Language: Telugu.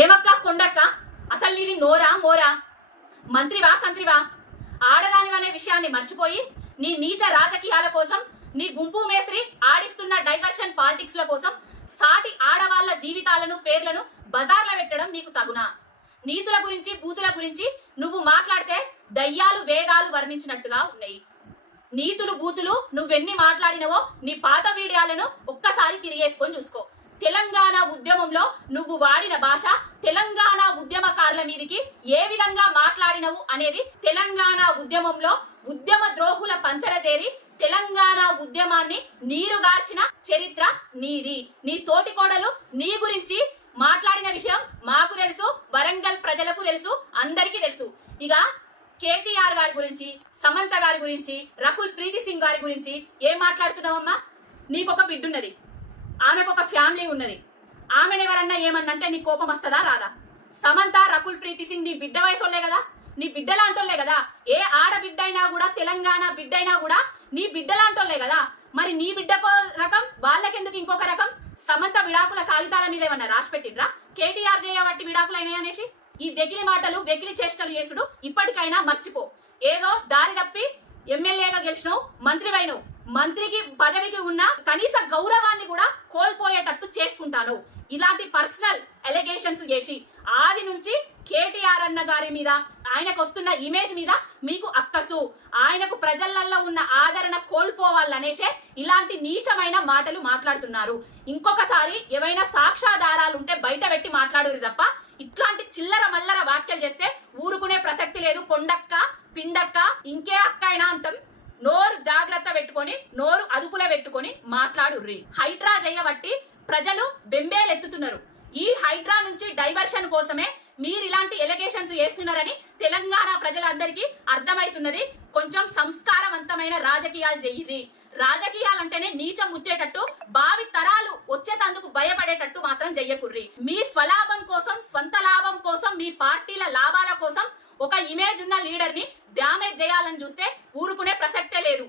ఏమక్క కొండక్క, అసలు నీది నోరా మోరా? మంత్రివా కంత్రివా? ఆడదానివనే విషయాన్ని మర్చిపోయి నీ నీచ రాజకీయాల కోసం, నీ గుంపు మేస్త్రి ఆడిస్తున్న డైవర్షన్ పాలిటిక్స్ ల కోసం సాటి ఆడవాళ్ల జీవితాలను పేర్లను బజార్ల పెట్టడం నీకు తగునా? నీతుల గురించి బూతుల గురించి నువ్వు మాట్లాడితే దయ్యాలు వేదాలు వర్ణించినట్టుగా ఉన్నాయి. నీతులు బూతులు నువ్వెన్ని మాట్లాడినవో నీ పాత వీడియోలను ఒక్కసారి తిరిగేసుకొని చూసుకో. తెలంగాణ ఉద్యమంలో నువ్వు వాడిన భాష, తెలంగాణ ఉద్యమకారుల మీదకి ఏ విధంగా మాట్లాడినవు అనేది, తెలంగాణ ఉద్యమంలో ఉద్యమ ద్రోహుల పంచర చేరి తెలంగాణ ఉద్యమాన్ని నీరుగార్చిన చరిత్ర నీది. నీ తోటి కోడలు నీ గురించి మాట్లాడిన విషయం మాకు తెలుసు, వరంగల్ ప్రజలకు తెలుసు, అందరికీ తెలుసు. ఇక కేటీఆర్ గారి గురించి, సమంత గారి గురించి, రకుల్ ప్రీతి సింగ్ గారి గురించి ఏం మాట్లాడుతున్నావమ్మా? నీకొక బిడ్డున్నది, ఆమెకు ఒక ఫ్యామిలీ ఉన్నది. ఆమెను ఎవరన్నా ఏమన్నంటే నీ కోపం వస్తుందా రాదా? సమంత, రకుల్ ప్రీతి సింగ్ నీ బిడ్డ వయసోళ్లే కదా, నీ బిడ్డలాంటోళ్లే కదా. ఏ ఆడబిడ్డ అయినా కూడా, తెలంగాణ బిడ్డ అయినా కూడా నీ బిడ్డలాంటోళ్లే కదా. మరి నీ బిడ్డకో రకం, వాళ్ళకెందుకు ఇంకొక రకం? సమంత విడాకుల కాగితాల మీద ఏమన్నా రాసి పెట్టిండ్రా? కేటీఆర్ చేయబట్టి విడాకులు అయినాయి అనేసి ఈ వెకిలి మాటలు, వెకిలి చేష్టలు చేసుడు ఇప్పటికైనా మర్చిపో. ఏదో దారి తప్పి ఎమ్మెల్యేగా గెలిచినావు, మంత్రివైనవు, మంత్రికి పదవికి ఉన్న కనీస గౌరవాన్ని కూడా కోల్పోయేటట్టు చేసుకుంటాను. ఇలాంటి పర్సనల్ ఎలిగేషన్స్ చేసి ఆది నుంచి కేటీఆర్ అన్న గారి మీద, ఆయనకు వస్తున్న ఇమేజ్ మీద మీకు అక్కసు, ఆయనకు ప్రజలలో ఉన్న ఆదరణ కోల్పోవాలనేసే ఇలాంటి నీచమైన మాటలు మాట్లాడుతున్నారు. ఇంకొకసారి ఏవైనా సాక్ష్యాధారాలు ఉంటే బయట పెట్టి మాట్లాడరు తప్ప ఇట్లాంటి చిల్లర మల్లర వ్యాఖ్యలు చేస్తే ఊరుకునే ప్రసక్తి లేదు. కొండక్క, పిండక్క, ఇంకే అక్క అయినా అంటాం. నోరు జాగ్రత్త పెట్టుకొని, నోరు అదుపులో పెట్టుకొని మాట్లాడుర్రి. హైడ్రా చేయబట్టి ప్రజలు బెంబేలెత్తుతున్నారు. ఈ హైడ్రా నుంచి డైవర్షన్ కోసమే మీరు ఇలాంటి ఎలిగేషన్స్ చేస్తున్నారని తెలంగాణ ప్రజలందరికీ అర్థమవుతున్నది. కొంచెం సంస్కారవంతమైన రాజకీయాలు చెయ్యి. రాజకీయాలంటేనే నీచం ముట్టేటట్టు, భావి తరాలు వచ్చేటందుకు భయపడేటట్టు మాత్రం చెయ్యకుర్రి. మీ స్వలాభం కోసం, స్వంత లాభం కోసం, మీ పార్టీల లాభాల కోసం ఒక ఇమేజ్ ఉన్న లీడర్ ని డ్యామేజ్ చేయాలని చూస్తే ఊరుకునే ప్రసక్తే లేదు.